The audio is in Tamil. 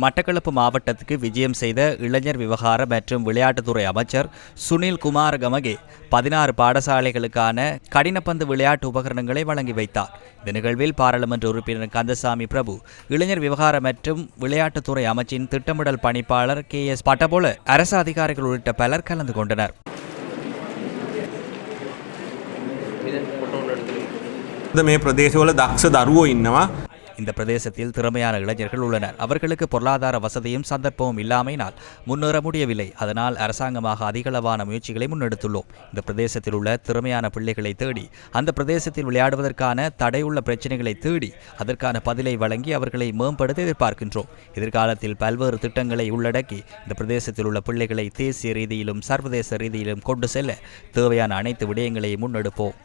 மட்டக்களப்பு மாவட்டத்துக்கு விஜயம் செய்த இளைஞர் விவகார மற்றும் விளையாட்டுத்துறை அமைச்சர் சுனில் குமார் கமகே பதினாறு பாடசாலைகளுக்கான கடினப்பந்து விளையாட்டு உபகரணங்களை வழங்கி வைத்தார் இந்த நிகழ்வில் பாராளுமன்ற உறுப்பினர் கந்தசாமி பிரபு இளைஞர் விவகார மற்றும் விளையாட்டுத்துறை அமைச்சின் திட்டமிடல் பணிப்பாளர் கே எஸ் பட்டபோல அரசு அதிகாரிகள் உள்ளிட்ட பலர் கலந்து கொண்டனர் ද මේ ප්‍රදේශවල දක්ෂ දරුවෝ ඉන්නවා இந்த பிரதேசத்தில் திறமையான இளைஞர்கள் உள்ளனர். அவர்களுக்கு பொருளாதார வசதியும் சந்தர்ப்பமும் இல்லாமையினால் முன்னேற முடியவில்லை. அதனால் அரசாங்கமாக அதிகளவான முயற்சிகளை முன்னெடுத்துள்ளோம். இந்த பிரதேசத்தில் உள்ள திறமையான பிள்ளைகளை தேடி அந்த பிரதேசத்தில் விளையாடுவதற்கான தடையுள்ள பிரச்சனைகளை தேடி அதற்கான பதிலை வழங்கி அவர்களை மேம்படுத்த எதிர்பார்க்கின்றோம். எதிர்காலத்தில் பல்வேறு திட்டங்களை உள்ளடக்கி இந்த பிரதேசத்தில் உள்ள பிள்ளைகளை தேசிய ரீதியிலும் சர்வதேச ரீதியிலும் கொண்டு செல்ல தேவையான அனைத்து விடயங்களையும் முன்னெடுப்போம்.